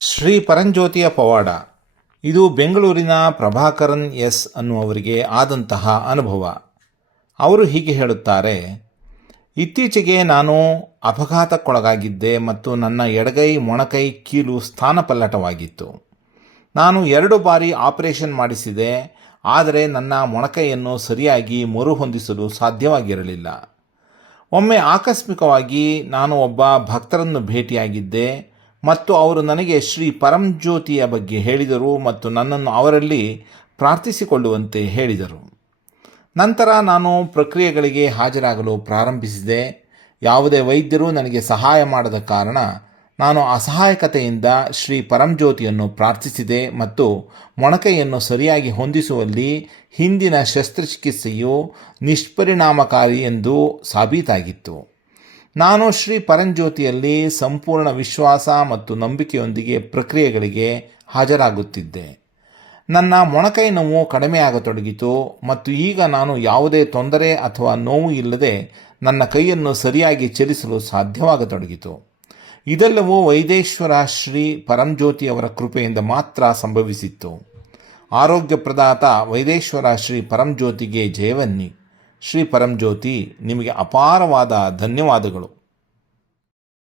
ಶ್ರೀ ಪರಂಜ್ಯೋತಿಯ ಪವಾಡ. ಇದು ಬೆಂಗಳೂರಿನ ಪ್ರಭಾಕರನ್ ಎಸ್ ಅನ್ನುವರಿಗೆ ಆದಂತಹ ಅನುಭವ. ಅವರು ಹೀಗೆ ಹೇಳುತ್ತಾರೆ: ಇತ್ತೀಚೆಗೆ ನಾನು ಅಪಘಾತಕ್ಕೊಳಗಾಗಿದ್ದೆ ಮತ್ತು ನನ್ನ ಎಡಗೈ ಮೊಣಕೈ ಕೀಲು ಸ್ಥಾನಪಲ್ಲಟವಾಗಿತ್ತು. ನಾನು 2 ಬಾರಿ ಆಪರೇಷನ್ ಮಾಡಿಸಿದೆ, ಆದರೆ ನನ್ನ ಮೊಣಕೈಯನ್ನು ಸರಿಯಾಗಿ ಮರುಹೊಂದಿಸಲು ಸಾಧ್ಯವಾಗಿರಲಿಲ್ಲ. ಒಮ್ಮೆ ಆಕಸ್ಮಿಕವಾಗಿ ನಾನು ಒಬ್ಬ ಭಕ್ತರನ್ನು ಭೇಟಿಯಾಗಿದ್ದೆ ಮತ್ತು ಅವರು ನನಗೆ ಶ್ರೀ ಪರಂಜ್ಯೋತಿಯ ಬಗ್ಗೆ ಹೇಳಿದರು ಮತ್ತು ನನ್ನನ್ನು ಅವರಲ್ಲಿ ಪ್ರಾರ್ಥಿಸಿಕೊಳ್ಳುವಂತೆ ಹೇಳಿದರು. ನಂತರ ನಾನು ಪ್ರಕ್ರಿಯೆಗಳಿಗೆ ಹಾಜರಾಗಲು ಪ್ರಾರಂಭಿಸಿದೆ. ಯಾವುದೇ ವೈದ್ಯರು ನನಗೆ ಸಹಾಯ ಮಾಡದ ಕಾರಣ ನಾನು ಅಸಹಾಯಕತೆಯಿಂದ ಶ್ರೀ ಪರಂಜ್ಯೋತಿಯನ್ನು ಪ್ರಾರ್ಥಿಸಿದೆ ಮತ್ತು ಮೊಣಕೈಯನ್ನು ಸರಿಯಾಗಿ ಹೊಂದಿಸುವಲ್ಲಿ ಹಿಂದಿನ ಶಸ್ತ್ರಚಿಕಿತ್ಸೆಯು ನಿಷ್ಪರಿಣಾಮಕಾರಿ ಎಂದು ಸಾಬೀತಾಗಿತ್ತು. ನಾನು ಶ್ರೀ ಪರಂಜ್ಯೋತಿಯಲ್ಲಿ ಸಂಪೂರ್ಣ ವಿಶ್ವಾಸ ಮತ್ತು ನಂಬಿಕೆಯೊಂದಿಗೆ ಪ್ರಕ್ರಿಯೆಗಳಿಗೆ ಹಾಜರಾಗುತ್ತಿದ್ದೆ. ನನ್ನ ಮೊಣಕೈ ನೋವು ಕಡಿಮೆಯಾಗತೊಡಗಿತು ಮತ್ತು ಈಗ ನಾನು ಯಾವುದೇ ತೊಂದರೆ ಅಥವಾ ನೋವು ಇಲ್ಲದೆ ನನ್ನ ಕೈಯನ್ನು ಸರಿಯಾಗಿ ಚಲಿಸಲು ಸಾಧ್ಯವಾಗತೊಡಗಿತು. ಇದೆಲ್ಲವೂ ವೈದೇಶ್ವರ ಶ್ರೀ ಪರಂಜ್ಯೋತಿಯವರ ಕೃಪೆಯಿಂದ ಮಾತ್ರ ಸಂಭವಿಸಿತ್ತು. ಆರೋಗ್ಯ ಪ್ರದಾತ ವೈದೇಶ್ವರ ಶ್ರೀ ಪರಂಜ್ಯೋತಿಗೆ ಜಯವನ್ನಿ. ಶ್ರೀ ಪರಂಜ್ಯೋತಿ ನಿಮಗೆ ಅಪಾರವಾದ ಧನ್ಯವಾದಗಳು.